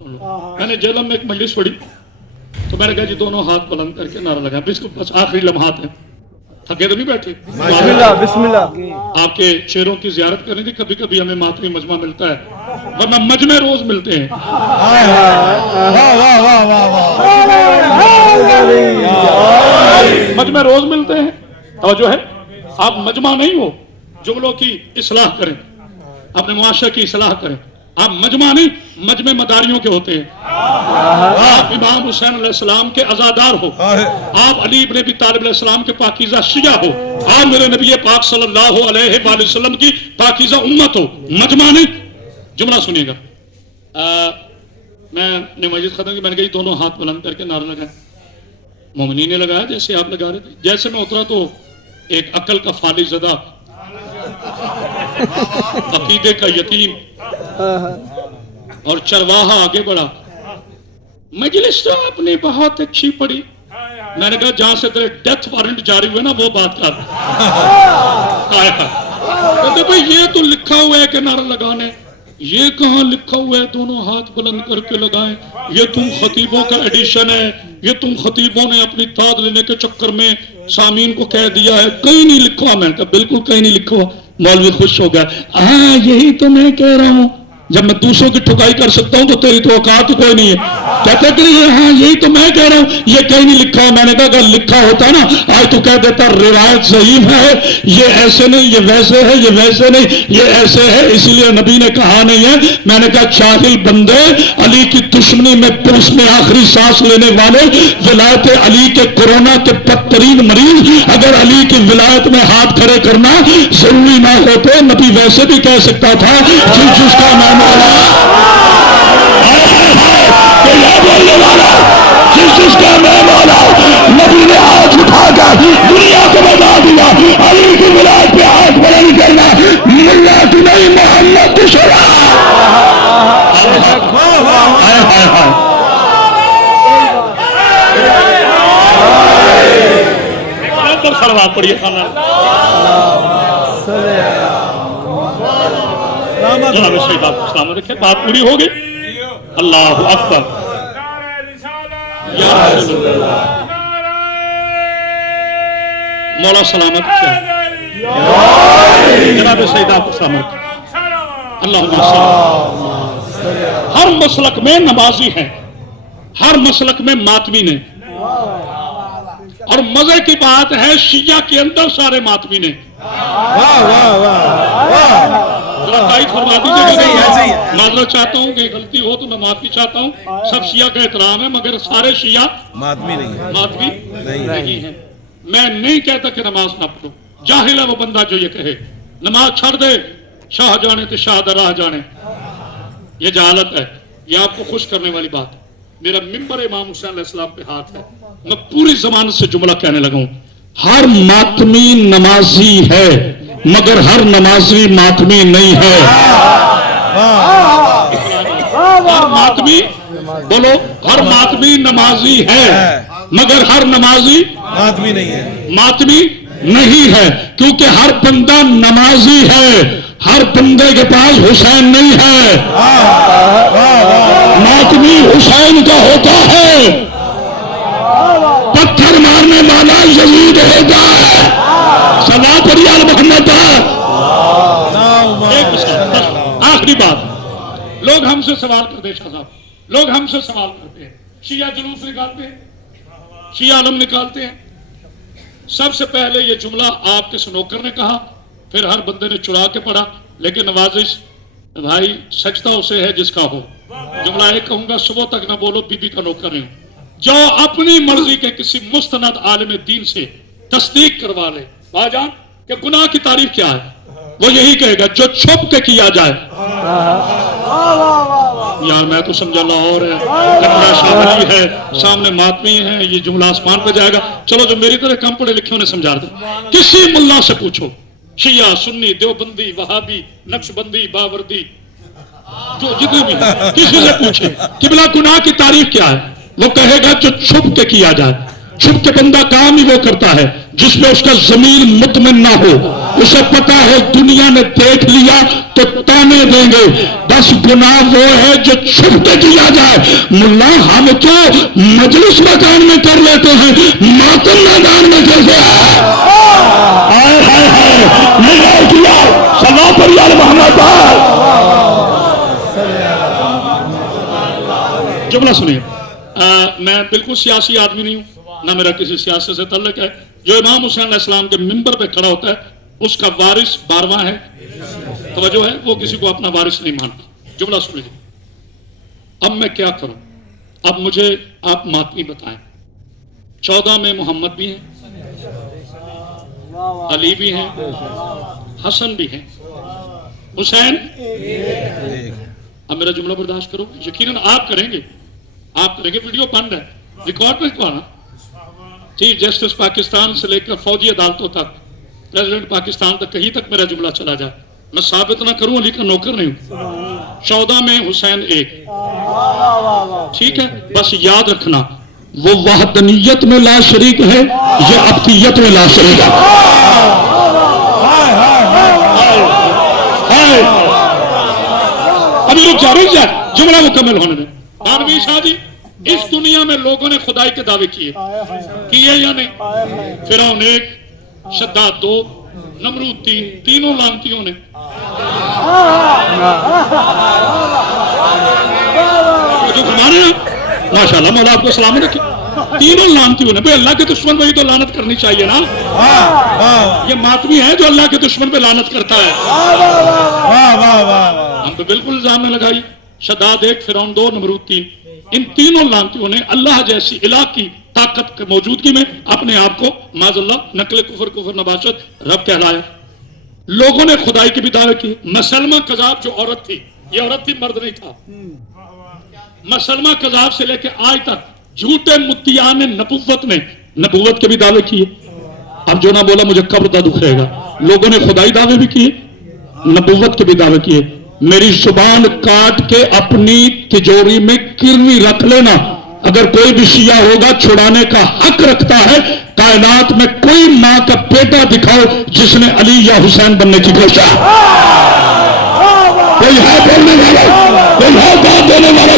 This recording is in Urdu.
میں نے جیلم میں ایک مجلس پڑھی تو میں نے کہا جی دونوں ہاتھ بلند کر کے نعرہ لگا، بس آخری لمحات ہیں، تھکے تو نہیں بیٹھے؟ بسم اللہ بسم اللہ۔ آپ کے شعروں کی زیارت کرنی تھی، کبھی کبھی ہمیں ماتمی مجمع ملتا ہے ورنہ مجمع روز ملتے ہیں۔ مجمع روز ملتے ہیں، توجہ ہے، آپ مجمع نہیں ہو، جملوں کی اصلاح کریں، اپنے معاشرے کی اصلاح کریں، آپ مجمع نہیں مجمع مداریوں کے ہوتے ہیں۔ آپ امام حسین علیہ السلام کے عزادار ہو، آپ علی ابن ابی طالب علیہ السلام کے پاکیزہ شیعہ ہو، آپ میرے نبی پاک صلی اللہ علیہ وآلہ وسلم کی پاکیزہ امت ہو، مجمع نہیں۔ جملہ سنیے گا، میں نے مجلس ختم کی، میں نے کہا دونوں ہاتھ بلند کر کے نعرہ لگائیں۔ مومنین نے لگایا جیسے آپ لگا رہے تھے۔ جیسے میں اترا تو ایک عقل کا فالج زدہ، عقیدے کا یتیم اور چرواہا آگے بڑھا۔ مجلس تو اپنی بہت اچھی پڑی، میں نے کہا جہاں سے تیرے ڈیتھ وارنٹ جاری ہوئے نا وہ بات کر۔ کہتے بھئی یہ تو لکھا ہوا ہے کہ نعرہ لگانے، یہ کہاں لکھا ہوا ہے دونوں ہاتھ بلند کر کے لگائیں؟ یہ تم خطیبوں کا ایڈیشن ہے، یہ تم خطیبوں نے اپنی داد لینے کے چکر میں سامعین کو کہہ دیا ہے، کہیں نہیں لکھا۔ میں نے کہا بالکل کہیں نہیں لکھا۔ مولوی خوش ہو گیا، ہاں یہی تو میں کہہ رہا ہوں، جب میں دوسروں کی ٹھکائی کر سکتا ہوں تو تیری تو اوقات کوئی نہیں ہے۔ کہتے کہ ہاں یہی تو میں کہہ رہا ہوں، یہ کہیں نہیں لکھا ہے۔ میں نے کہا اگر لکھا ہوتا نا آج تو کہہ دیتا روایت ضعیف ہے، یہ ایسے نہیں، یہ ویسے ہے، یہ ویسے نہیں، یہ ایسے ہے، اس لیے نبی نے کہا نہیں ہے۔ میں نے کہا جاہل بندے، علی کی دشمنی میں پولیس میں آخری سانس لینے والے، ولایت علی کے کورونا کے بدترین مریض، اگر علی کی ولایت میں ہاتھ کھڑے کرنا ضروری نہ ہوتے، نبی ویسے بھی کہہ سکتا تھا جس کا نام جس کا نام والا نبی نے ہاتھ اٹھا کر دنیا کو بتا دیا علی کی ولایت پہ ہاتھ بلند کرنا ملا کی نہیں محمد کی شرع۔ سلوات پڑھیے جناب شہید آپ کو سلامت رکھے، بات پوری ہو گئی۔ اللہ اکبر، یا رسول اللہ، مولا سلامت کیا جناب شہید آپ کو سلامت رکھے۔ اللہم صلی۔ ہر مسلک میں نمازی ہیں، ہر مسلک میں ماتمی نے، اور مزے کی بات ہے شیعہ کے اندر سارے ماتمی نے۔ معذرت چاہتا ہوں کہ غلطی ہو تو میں معافی چاہتا ہوں، سب شیعہ کا احترام ہے مگر سارے شیعہ ماتمی نہیں ہیں۔ میں نہیں کہتا کہ نماز نہ پڑھو، جاہل ہے وہ بندہ جو یہ کہے نماز چھڑ دے، شاہ جانے تو شاہ راہ جانے، یہ جہالت ہے، یہ آپ کو خوش کرنے والی بات ہے۔ میرا ممبر امام حسین علیہ السلام پہ ہاتھ ہے، میں پوری زبان سے جملہ کہنے لگا ہوں، ہر ماتمی نمازی ہے مگر ہر نمازی ماتمی نہیں ہے۔ ہر ماتمی بولو، ہر ماتمی نمازی ہے مگر ہر نمازی ماتمی نہیں ہے، کیونکہ ہر بندہ نمازی ہے، ہر بندے کے پاس حسین نہیں ہے۔ ماتمی حسین کا ہوتا ہے، پتھر مارنے والا یزید ہوتا ہے۔ سنا پڑھی آل محمد۔ آخری بات، لوگ ہم سے سوال کرتے ہیں، شاہ صاحب لوگ ہم سے سوال کرتے ہیں، شیعہ جلوس نکالتے ہیں، شیعہ علم نکالتے ہیں۔ سب سے پہلے یہ جملہ آپ کے سنوکر نے کہا، پھر ہر بندے نے چڑا کے پڑھا، لیکن نوازش بھائی سجدہ اسے ہے جس کا ہو۔ جملہ ایک کہوں گا، صبح تک نہ بولو، بی بی کا نوکر نہیں ہوں۔ جو اپنی مرضی کے کسی مستند عالم دین سے تصدیق کروا لے بھائی جان کہ گناہ کی تعریف کیا ہے، وہ یہی کہے گا جو چھپ کے کیا جائے۔ یار میں تو سمجھا لاہور ہے، کمرہ شاملی ہے، سامنے ماتمی ہے، یہ جملہ آسمان پہ جائے گا۔ چلو جو میری طرح کم پڑھے لکھے انہیں سمجھا دیں، کسی ملا سے پوچھو، شیعہ، سنی، دیوبندی، وہابی، نقشبندی، باوردی، جو جتنے بھی کسی سے پوچھے قبلہ گناہ کی تعریف کیا ہے، وہ کہے گا جو چھپ کے کیا جائے۔ چھپ کے بندہ کام ہی وہ کرتا ہے جس میں اس کا ضمیر مطمئن نہ ہو، اسے پتا ہے دنیا نے دیکھ لیا تو تانے دیں گے۔ بس گناہ وہ ہے جو چھپ کے کیا جائے. ملا ہم تو مجلس مکان میں کر لیتے ہیں, ماتم میدان میں کیسے ہے؟ سنا پر یار محمد. جملہ سنیے, میں بالکل سیاسی آدمی نہیں ہوں, نہ میرا کسی سیاست سے تعلق ہے. جو امام حسین علیہ السلام کے ممبر پہ کھڑا ہوتا ہے اس کا وارث 12واں ہے, توجہ ہے, وہ کسی کو اپنا وارث نہیں مانتا. جملہ سنیے. اب میں کیا کروں؟ اب مجھے آپ ماتمی بتائیں. 14 میں محمد بھی ہیں, علی بھی ہیں, حسن بھی ہیں, حسین. اب میرا جملہ برداشت کرو, یقیناً آپ کریں گے, ویڈیو بند ہے, ریکارڈ پہ کھوانا. چیف جسٹس پاکستان سے لے کر فوجی عدالتوں تک, پریزیڈنٹ پاکستان تک, کہیں تک میرا جملہ چلا جائے, میں ثابت نہ کروں علی کا نوکر نہیں ہوں. 14 میں حسین 1, ٹھیک ہے, بس یاد رکھنا وہ وحدانیت میں لا شریک ہے, یہ ابدیت میں لا شریک ہے. ابھی رک جا, جملہ مکمل ہونے میں. آدمی شاہ جی, اس دنیا میں لوگوں نے خدائی کے دعوے کیے یا نہیں؟ فرعون 1, شداد 2, نمرود 3, تینوں لانتیوں نے جو ہمارے ماشاءاللہ مولا آپ کو سلامت رکھے, تینوں لانتیوں نے. بھئی اللہ کے دشمن پہ تو لعنت کرنی چاہیے نا. یہ ماتمی ہے جو اللہ کے دشمن پہ لعنت کرتا ہے. ہم تو بالکل الزام میں لگائی. شداد 1, فرعون 2, نمرود 3, ان تینوں لعنتیوں نے اللہ جیسی الہ کی طاقت کی موجودگی میں اپنے آپ کو معاذ اللہ نقل کفر نباشت رب کہلایا. لوگوں نے خدائی کے بھی دعوے کیے. مسلمہ کذاب جو عورت تھی, یہ عورت تھی, مرد نہیں تھا. مسلمہ کذاب سے لے کے آج تک جھوٹے مدعیان نبوت نے نبوت کے بھی دعوے کیے. اب جو نہ بولا مجھے قبر دا دکھ رہے گا. لوگوں نے خدائی دعوے بھی کیے, نبوت کے بھی دعوے کیے. میری زبان کاٹ کے اپنی تجوری میں گروی رکھ لینا. اگر کوئی بھی شیعہ ہوگا چھڑانے کا حق رکھتا ہے, کائنات میں کوئی ماں کا بیٹا دکھاؤ جس نے علی یا حسین بننے کی کوشش. کوئی ہے بولنے والا, کوئی ہے بات دینے والا.